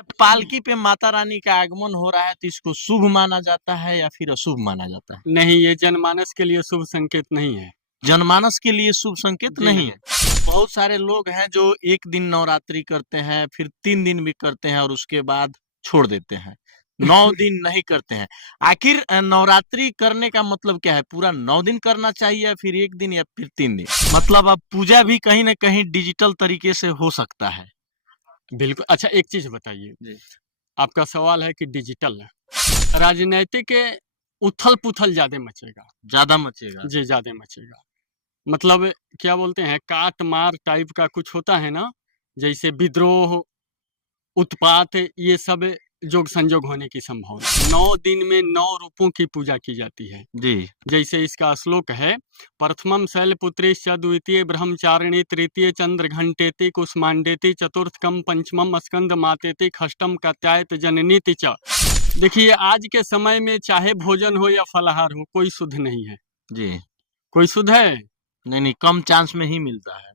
जब पालकी पे माता रानी का आगमन हो रहा है तो इसको शुभ माना जाता है या फिर अशुभ माना जाता है? नहीं, ये जनमानस के लिए शुभ संकेत नहीं है। जनमानस के लिए शुभ संकेत जी नहीं नहीं। है। बहुत सारे लोग हैं जो एक दिन नवरात्रि करते हैं, फिर 3 दिन भी करते हैं और उसके बाद छोड़ देते हैं। 9 दिन नहीं करते हैं। आखिर नवरात्रि करने का मतलब क्या है? पूरा 9 दिन करना चाहिए या फिर एक दिन या फिर 3 दिन? मतलब अब पूजा भी कहीं ना कहीं डिजिटल तरीके से हो सकता है। बिल्कुल। अच्छा, एक चीज बताइए, जी। आपका सवाल है कि डिजिटल राजनीतिक उथल पुथल ज्यादा मचेगा। ज्यादा मचेगा। जी, ज्यादा मचेगा। मतलब क्या बोलते हैं, काट मार टाइप का कुछ होता है ना, जैसे विद्रोह, उत्पात, ये सब जोग संजोग होने की संभावना। 9 दिन में 9 रूपों की पूजा की जाती है। जी। जैसे इसका श्लोक है, प्रथमम शैलपुत्रीश्च, द्वितीय ब्रह्मचारिणी, तृतीय चंद्र घंटेति कुष्मांडेति, चतुर्थकम पंचमम स्कंद मातेति, षष्ठम कात्यायत जननीति च। देखिए, आज के समय में चाहे भोजन हो या फलाहार हो, कोई शुद्ध नहीं है। जी। कोई शुद्ध है? नहीं नहीं, कम चांस में ही मिलता है।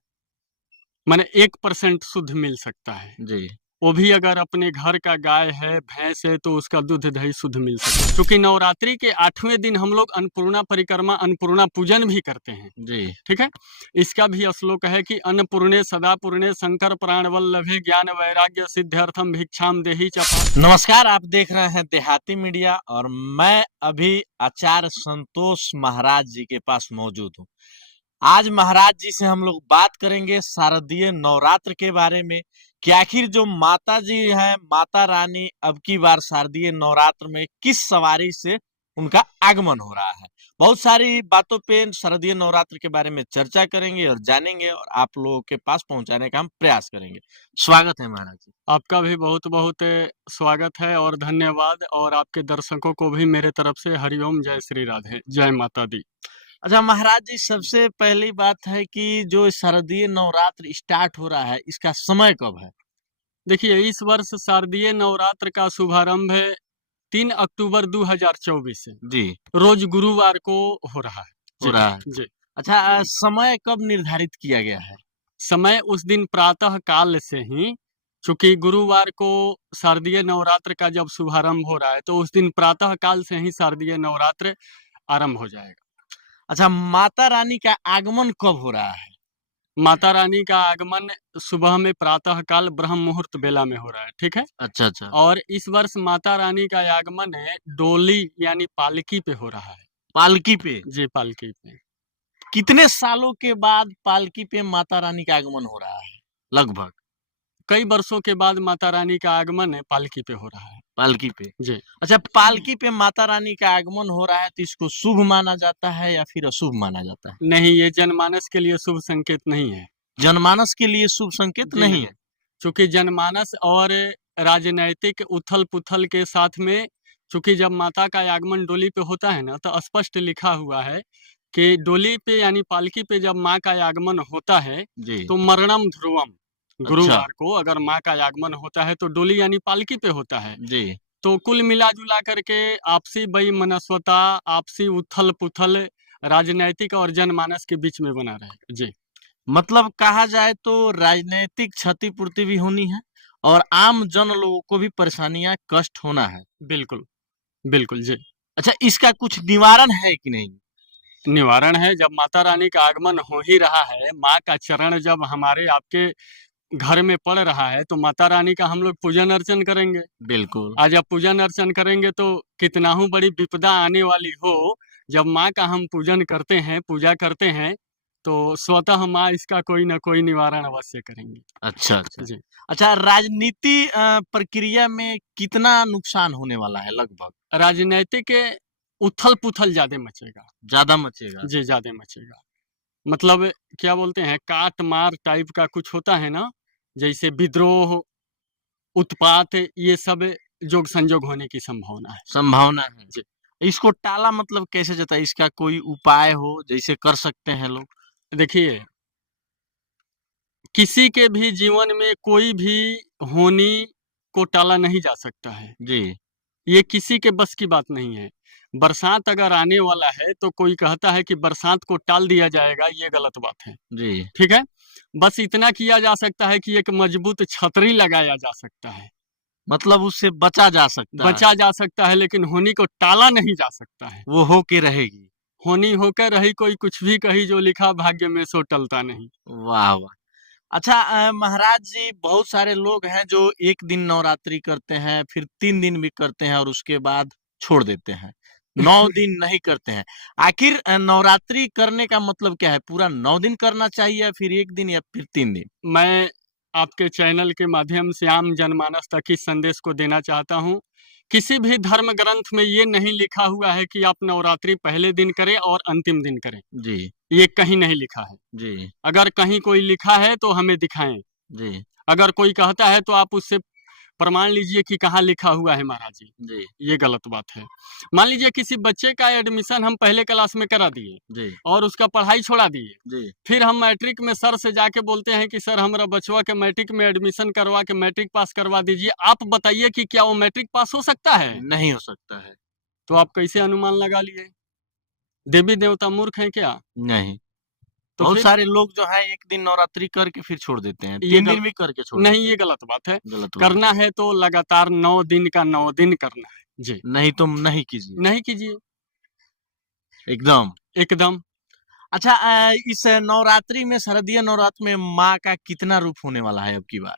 माने 1% शुद्ध मिल सकता है। जी। वो भी अगर अपने घर का गाय है, भैंस है, तो उसका दूध दही शुद्ध मिल सकता है। क्योंकि नवरात्रि के 8वें दिन हम लोग अन्नपूर्णा परिक्रमा, अन्नपूर्णा पूजन भी करते हैं। जी। ठीक है। इसका भी श्लोक है कि अन्नपूर्णे सदा पूर्णे शंकर प्राण वल्लभे ज्ञान वैराग्य सिद्ध्यर्थम भिक्षाम देहि च। नमस्कार, आप देख रहे हैं देहाती मीडिया और मैं अभी आचार्य संतोष महाराज जी के पास मौजूद हूँ। आज महाराज जी से हम लोग बात करेंगे शारदीय नवरात्र के बारे में कि आखिर जो माता जी हैं, माता रानी अब की बार शारदीय नवरात्र में किस सवारी से उनका आगमन हो रहा है। बहुत सारी बातों पे शारदीय नवरात्र के बारे में चर्चा करेंगे और जानेंगे और आप लोगों के पास पहुंचाने का हम प्रयास करेंगे। स्वागत है महाराज जी। आपका भी बहुत बहुत स्वागत है और धन्यवाद, और आपके दर्शकों को भी मेरे तरफ से हरिओम, जय श्री राधे, जय माता दी। अच्छा महाराज जी, सबसे पहली बात है कि जो शारदीय नवरात्र स्टार्ट हो रहा है, इसका समय कब है? देखिए, इस वर्ष शारदीय नवरात्र का शुभारंभ 3 अक्टूबर 2024 से जी। रोज गुरुवार को हो रहा है। हो जी रहा है। जी। अच्छा, समय कब निर्धारित किया गया है? समय उस दिन प्रातः काल से ही, चूंकि गुरुवार को शारदीय नवरात्र का जब शुभारंभ हो रहा है, तो उस दिन प्रातः काल से ही शारदीय नवरात्र आरंभ हो जाएगा। अच्छा, माता रानी का आगमन कब हो रहा है? माता रानी का आगमन सुबह में प्रातः काल ब्रह्म मुहूर्त बेला में हो रहा है। ठीक है। अच्छा अच्छा। और इस वर्ष माता रानी का आगमन डोली यानी पालकी पे हो रहा है। पालकी पे? जी, पालकी पे। कितने सालों के बाद पालकी पे माता रानी का आगमन हो रहा है लगभग? कई वर्षों के बाद माता रानी का आगमन पालकी पे हो रहा है। पालकी पे? जी। अच्छा, पालकी पे माता रानी का आगमन हो रहा है तो इसको शुभ माना जाता है या फिर अशुभ माना जाता है? नहीं, ये जनमानस के लिए शुभ संकेत नहीं है। जनमानस के लिए शुभ संकेत जी नहीं नहीं। है? चूंकि जनमानस और राजनैतिक उथल पुथल के साथ में, चूंकि जब माता का आगमन डोली पे होता है ना, तो स्पष्ट लिखा हुआ है कि डोली पे यानी पालकी पे जब माँ का आगमन होता है, जी। तो मरणम ध्रुवम। अच्छा। गुरुवार को अगर माँ का आगमन होता है तो डोली यानी पालकी पे होता है। जी। तो कुल मिला जुला करके आपसी बेमनस्वता, आपसी उथल पुथल राजनैतिक और जनमानस के बीच में बना रहेगा। जी। मतलब कहा जाए तो राजनीतिक क्षतिपूर्ति भी होनी है और आम जन लोगों को भी परेशानियां, कष्ट होना है। बिल्कुल बिल्कुल। जी। अच्छा, इसका कुछ निवारण है कि नहीं? निवारण है। जब माता रानी का आगमन हो ही रहा है, माँ का चरण जब हमारे आपके घर में पड़ रहा है, तो माता रानी का हम लोग पूजन अर्चन करेंगे। बिल्कुल। आज जब पूजन अर्चन करेंगे तो कितना ही बड़ी विपदा आने वाली हो, जब माँ का हम पूजन करते हैं, पूजा करते हैं, तो स्वतः माँ इसका कोई ना कोई निवारण अवश्य करेंगी। अच्छा अच्छा। जी। अच्छा, राजनीति प्रक्रिया में कितना नुकसान होने वाला है लगभग? राजनैतिक उथल पुथल ज्यादा मचेगा। ज्यादा मचेगा। जी, ज्यादा मचेगा। मतलब क्या बोलते हैं, काट मार टाइप का कुछ होता है ना, जैसे विद्रोह, उत्पात, ये सब जोग संजोग होने की संभावना है। संभावना है। जी। इसको टाला मतलब कैसे जाता है? इसका कोई उपाय हो जैसे कर सकते हैं लोग? देखिए, किसी के भी जीवन में कोई भी होनी को टाला नहीं जा सकता है। जी। ये किसी के बस की बात नहीं है। बरसात अगर आने वाला है तो कोई कहता है कि बरसात को टाल दिया जाएगा, ये गलत बात है। जी। ठीक है। बस इतना किया जा सकता है कि एक मजबूत छतरी लगाया जा सकता है। मतलब उससे बचा जा सकता है, बचा जा सकता है, लेकिन होनी को टाला नहीं जा सकता है। वो होके रहेगी। होनी होकर रही, कोई कुछ भी कही, जो लिखा भाग्य में सो टलता नहीं। वाह वाह। अच्छा महाराज जी, बहुत सारे लोग हैं जो एक दिन नवरात्रि करते हैं, फिर 3 दिन भी करते हैं और उसके बाद छोड़ देते हैं। 9 दिन नहीं करते हैं। आखिर नवरात्रि करने का मतलब क्या है? पूरा 9 दिन करना चाहिए या फिर 1 दिन या फिर 3 दिन? मैं आपके चैनल के माध्यम से आम जनमानस तक इस संदेश को देना चाहता हूँ। किसी भी धर्म ग्रंथ में ये नहीं लिखा हुआ है कि आप नवरात्रि पहले दिन करें और अंतिम दिन करें। जी ये कहीं नहीं लिखा है। जी अगर कहीं कोई लिखा है तो हमें दिखाएं। जी अगर कोई कहता है तो आप उससे प्रमाण लीजिए कि कहाँ लिखा हुआ है महाराज जी। जी ये गलत बात है। मान लीजिए किसी बच्चे का एडमिशन हम पहले क्लास में करा दिए जी और उसका पढ़ाई छोड़ा दिए, जी फिर हम मैट्रिक में सर से जाके बोलते हैं कि सर हमारा बचवा के मैट्रिक में एडमिशन करवा के मैट्रिक पास करवा दीजिए। आप बताइए कि क्या वो मैट्रिक पास हो सकता है? नहीं हो सकता है। तो आप कैसे अनुमान लगा लिए? देवी देवता मूर्ख हैं क्या? नहीं, तो बहुत फिर सारे लोग जो है एक दिन नवरात्रि करके फिर छोड़ देते हैं, ये 3 दिन भी करके छोड़ नहीं, देते ये हैं। गलत बात है। गलत बात करना है तो लगातार 9 दिन का 9 दिन करना है। जी, है। नहीं तो नहीं कीजिए नहीं कीजिए एकदम। एकदम। अच्छा इस नवरात्रि में, शारदीय नवरात्र में माँ का कितना रूप होने वाला है अब की बार?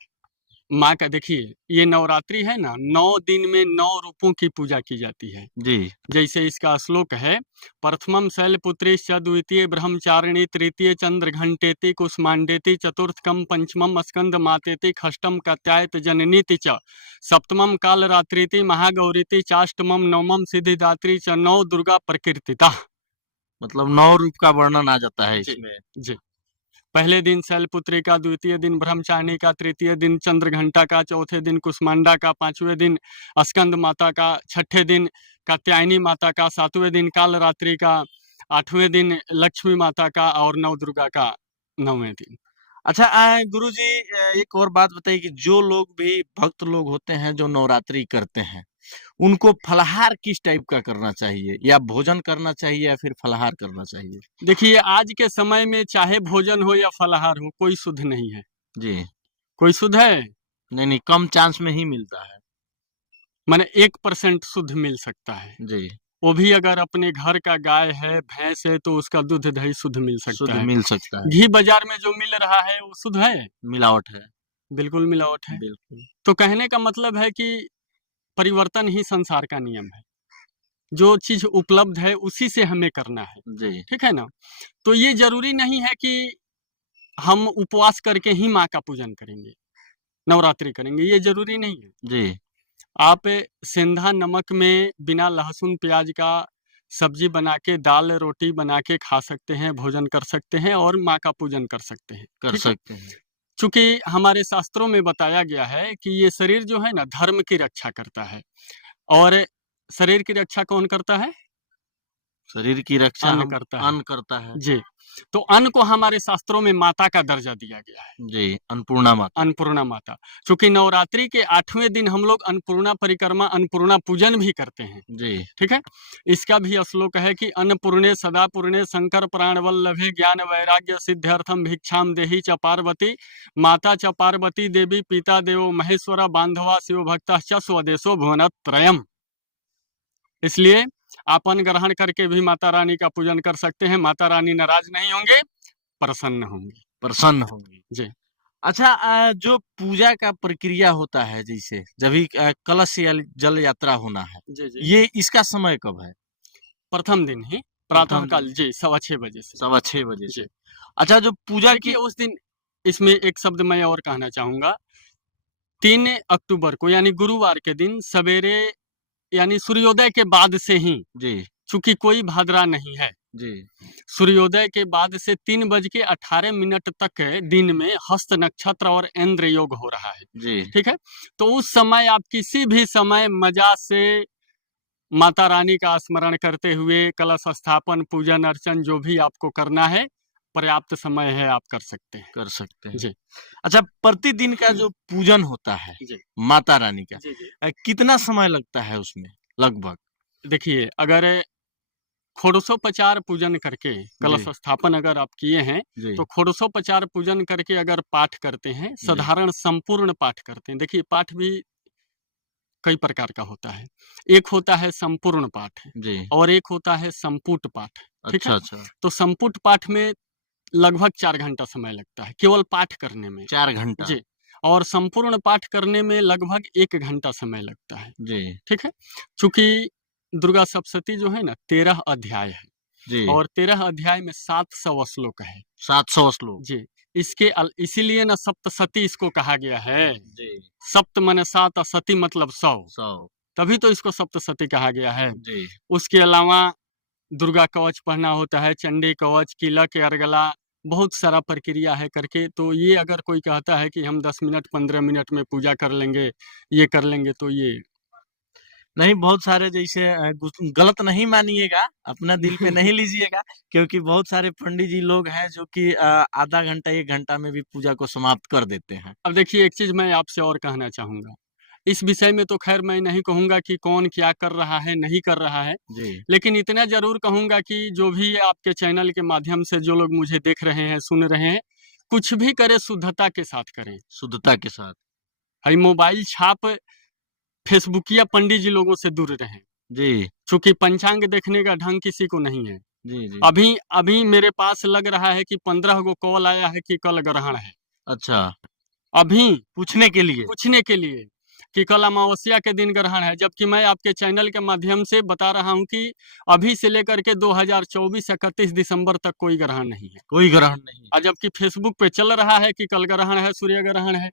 माँ का देखिए, ये नवरात्रि है ना, 9 दिन में 9 रूपों की पूजा की जाती है। जी जैसे इसका श्लोक है, प्रथमम शैलपुत्रीश्च द्वितीय ब्रह्मचारिणी तृतीय चंद्रघंटेति कुष्मांडेति चतुर्थकम पंचमम स्कंद मातेति षष्ठम कात्यायत जननीति च सप्तमम कालरात्रिति महागौरीति चाष्टमम नवमम सिद्धिदात्री च नौ दुर्गा प्रकीर्तिता। मतलब 9 रूप का वर्णन आ जाता है जी इसमें। जी। पहले दिन शैलपुत्री का, द्वितीय दिन ब्रह्मचारिणी का, तृतीय दिन चंद्रघंटा का, चौथे दिन कुष्मांडा का, पांचवें दिन स्कंद माता का, छठे दिन कात्यायनी माता का, सातवें दिन कालरात्रि का, आठवें दिन लक्ष्मी माता का और नव दुर्गा का 9वें दिन। अच्छा गुरुजी एक और बात बताइए कि जो लोग भी भक्त लोग होते हैं जो नवरात्रि करते हैं, उनको फलाहार किस टाइप का करना चाहिए? या भोजन करना चाहिए या फिर फलाहार करना चाहिए? देखिए, आज के समय में चाहे भोजन हो या फलाहार हो, कोई शुद्ध नहीं है। जी। कोई शुद्ध है? नहीं, कम चांस में ही मिलता है। माने 1% शुद्ध मिल सकता है। जी, वो भी अगर अपने घर का गाय है, भैंस है, तो उसका दूध दही शुद्ध मिल सकता शुद्ध है। मिल सकता है। घी बाजार में जो मिल रहा है वो शुद्ध है? मिलावट है। बिल्कुल मिलावट है। बिल्कुल। तो कहने का मतलब है कि परिवर्तन ही संसार का नियम है। जो चीज उपलब्ध है उसी से हमें करना है। जी, ठीक है ना? तो ये जरूरी नहीं है कि हम उपवास करके ही माँ का पूजन करेंगे, नवरात्रि करेंगे, ये जरूरी नहीं है। जी, आप सेंधा नमक में बिना लहसुन प्याज का सब्जी बना के, दाल रोटी बना के खा सकते हैं, भोजन कर सकते हैं और माँ का पूजन कर सकते हैं। कर ठीक है? सकते हैं। चूंकि हमारे शास्त्रों में बताया गया है कि ये शरीर जो है ना, धर्म की रक्षा करता है। और शरीर की रक्षा कौन करता है? शरीर की रक्षा अन्न हम करता है। अन्न करता है। जी। तो अन्न को हमारे शास्त्रों में माता का दर्जा दिया गया है, जी, अन्नपूर्णा माता। अन्नपूर्णा माता। चूंकि नवरात्रि के 8वें दिन हम लोग अन्नपूर्णा परिक्रमा, अन्नपूर्णा पूजन भी करते हैं। जी, ठीक है? इसका भी श्लोक है कि अन्नपूर्णे सदा पूर्णे शंकर प्राण वल्लभे ज्ञान वैराग्य सिद्ध्यर्थम भिक्षाम देहि च पार्वती माता च पार्वती देवी पिता देवो महेश्वरा बांधवा शिव भक्त च स्वदेशो भुवनत्रयम्। इसलिए आप अन्न ग्रहण करके भी माता रानी का पूजन कर सकते हैं। माता रानी नाराज नहीं होंगे, प्रसन्न होंगी। प्रसन्न होंगी। जी। अच्छा जो पूजा का प्रक्रिया होता है, जैसे जब भी कलश या जल यात्रा होना है, जी जी। ये इसका समय कब है? प्रथम दिन ही प्रातः प्रथम काल, जी, 6:15 बजे से। 6:15 जी। से। अच्छा जो पूजा देखिए की। उस दिन, इसमें एक शब्द मैं और कहना चाहूंगा। 3 अक्टूबर को यानी गुरुवार के दिन सवेरे, यानी सूर्योदय के बाद से ही, जी, चूंकि कोई भाद्रा नहीं है, जी, सूर्योदय के बाद से 3:18 तक दिन में हस्त नक्षत्र और इंद्र योग हो रहा है। जी, ठीक है? तो उस समय आप किसी भी समय मजा से माता रानी का स्मरण करते हुए कलश स्थापन, पूजन अर्चन जो भी आपको करना है, पर्याप्त समय है, आप कर सकते हैं। कर सकते हैं। जी अच्छा प्रतिदिन का जो पूजन होता है जी माता रानी का, जी जी। कितना समय लगता है उसमें लगभग? देखिए, अगर खोड़सोपचार पूजन करके कलश जी, स्थापन अगर आप किए हैं, जी, तो खोड़सोपचार पूजन करके अगर पाठ करते हैं, जी, साधारण संपूर्ण पाठ करते हैं। देखिए, पाठ भी कई प्रकार का होता है। एक होता है संपूर्ण पाठ जी। और एक होता है संपुट पाठ, ठीक अच्छा, है? अच्छा। तो संपुट पाठ में लगभग 4 घंटा समय लगता है, केवल पाठ करने में। 4 घंटा। जी, और संपूर्ण पाठ करने में लगभग 1 घंटा समय लगता है, जी, ठीक है? चूँकि दुर्गा सप्तशती जो है ना 13 अध्याय है जी। और 13 अध्याय में 700 श्लोक है। 700 श्लोक। जी, इसीलिए ना सप्तशती इसको कहा गया है। जी। सप्त माने 7 और सती मतलब 100, 100। तभी तो इसको सप्तशती कहा गया है। जी। उसके अलावा दुर्गा कवच पढ़ना होता है, चंडी कवच, किलक, अर्गला, बहुत सारा प्रक्रिया है करके। तो ये अगर कोई कहता है कि हम 10 मिनट 15 मिनट में पूजा कर लेंगे, ये कर लेंगे, तो ये नहीं, बहुत सारे जैसे गलत नहीं मानिएगा, अपना दिल पे नहीं लीजिएगा, क्योंकि बहुत सारे पंडित जी लोग हैं जो कि आधा घंटा 1 घंटा में भी पूजा को समाप्त कर देते हैं। अब देखिए एक चीज़ मैं आपसे और कहना चाहूँगा। इस विषय में तो ख़ैर मैं नहीं कहूँगा कि कौन क्या कर रहा है, नहीं कर रहा है। जी। लेकिन इतना ज़रूर कहूँगा कि जो भी आपके चैनल के माध्यम से जो लोग मुझे देख रहे हैं, सुन रहे हैं, कुछ भी करें शुद्धता के साथ करें। शुद्धता के साथ। हई मोबाइल छाप, फेसबुकिया पंडित जी लोगों से दूर रहें। जी। चूँकि पंचांग देखने का ढंग किसी को नहीं है। जी, जी। अभी अभी मेरे पास लग रहा है कि 15 गो कॉल आया है कि कल ग्रहण है। अच्छा, अभी पूछने के लिए। पूछने के लिए कि कल अमावस्या के दिन ग्रहण है, जबकि मैं आपके चैनल के माध्यम से बता रहा हूँ कि अभी से लेकर के 2024 31 दिसंबर तक कोई ग्रहण नहीं है। कोई ग्रहण नहीं। और जबकि फेसबुक पे चल रहा है कि कल ग्रहण है, सूर्य ग्रहण है।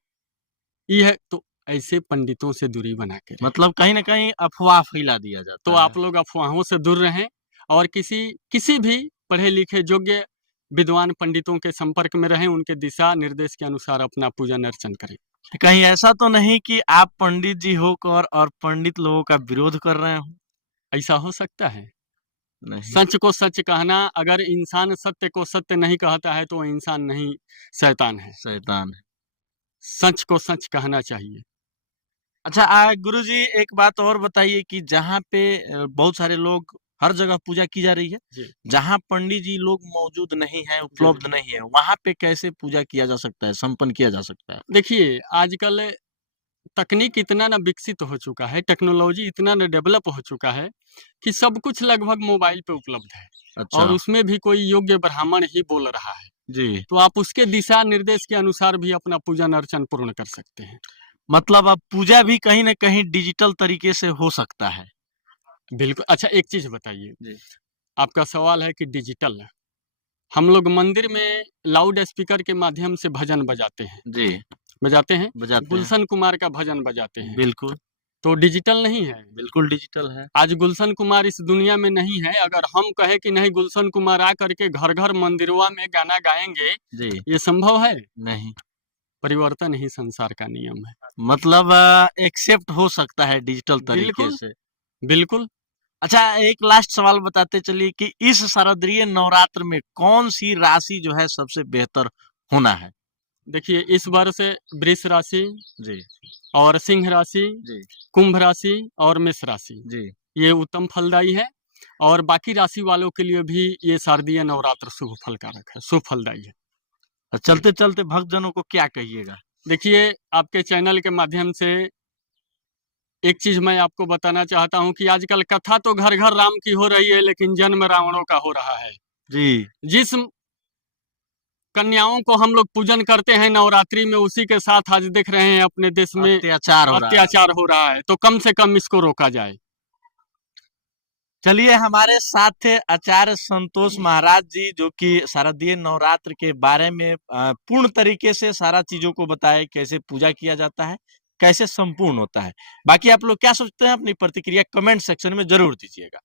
ये है तो ऐसे पंडितों से दूरी बना के रहें। मतलब कहीं न कहीं अफ़वाह फैला दिया तो जाता है। आप लोग अफवाहों से दूर रहें और किसी भी पढ़े लिखे योग्य विद्वान पंडितों के संपर्क में रहें, उनके दिशा निर्देश के अनुसार अपना पूजन अर्चन करें। कहीं ऐसा तो नहीं कि आप पंडित जी होकर और पंडित लोगों का विरोध कर रहे हों? ऐसा हो सकता है? नहीं। सच को सच कहना, अगर इंसान सत्य को सत्य नहीं कहता है तो वो इंसान नहीं, शैतान है। शैतान है। सच को सच कहना चाहिए। अच्छा गुरुजी एक बात और बताइए कि जहाँ पे बहुत सारे लोग हर जगह पूजा की जा रही है, जी, जहाँ पंडित जी लोग मौजूद नहीं हैं, जी, उपलब्ध जी। नहीं है, वहाँ पे कैसे पूजा किया जा सकता है, संपन्न किया जा सकता है? देखिए, आजकल तकनीक इतना ना विकसित हो चुका है, टेक्नोलॉजी इतना ना डेवलप हो चुका है कि सब कुछ लगभग मोबाइल पे उपलब्ध है अच्छा। और उसमें भी कोई योग्य ब्राह्मण ही बोल रहा है। जी। तो आप उसके दिशा निर्देश के अनुसार भी अपना पूजन अर्चन पूर्ण कर सकते हैं। मतलब अब पूजा भी कहीं न कहीं डिजिटल तरीके से हो सकता है। बिल्कुल। अच्छा एक चीज़ बताइए, जी। आपका सवाल है कि डिजिटल, हम लोग मंदिर में लाउड स्पीकर के माध्यम से भजन बजाते हैं, जी, बजाते हैं, बजाते हैं। गुलशन कुमार का भजन बजाते हैं, बिल्कुल, तो डिजिटल नहीं है? बिल्कुल डिजिटल है। आज गुलशन कुमार इस दुनिया में नहीं है, अगर हम कहें कि नहीं गुलशन कुमार आ करके घर-घर मंदिरवा में गाना गाएँगे, जी। ये संभव है? नहीं। परिवर्तन ही संसार का नियम है। मतलब एक्सेप्ट हो सकता है डिजिटल तरीके बिल्कुल, से। बिल्कुल। अच्छा एक लास्ट सवाल बताते चलिए कि इस शारदीय नवरात्र में कौन-सी राशि जो है सबसे बेहतर होना है? देखिए इस वर्ष वृष राशि जी, और सिंह राशि, जी, कुंभ राशि और मेष राशि, जी। ये उत्तम फलदायी है और बाकी राशि वालों के लिए भी ये शारदीय नवरात्र शुभ फलकारक है, शुभ फलदायी है। चलते-चलते भक्तजनों को क्या कहिएगा? देखिए, आपके चैनल के माध्यम से एक चीज़ मैं आपको बताना चाहता हूँ कि आजकल कथा तो घर-घर राम की हो रही है, लेकिन जन्म रावणों का हो रहा है। जी, जिस कन्याओं को हम लोग पूजन करते हैं नवरात्रि में, उसी के साथ आज देख रहे हैं अपने देश में अत्याचार हो रहा है। अत्याचार हो रहा है, तो कम से कम इसको रोका जाए। चलिए हमारे साथ थे आचार्य संतोष महाराज जी जो कि शारदीय नवरात्र के बारे में पूर्ण तरीके से सारा चीजों को बताए कैसे पूजा किया जाता है कैसे संपूर्ण होता है। बाकी आप लोग क्या सोचते हैं अपनी प्रतिक्रिया कमेंट सेक्शन में जरूर दीजिएगा।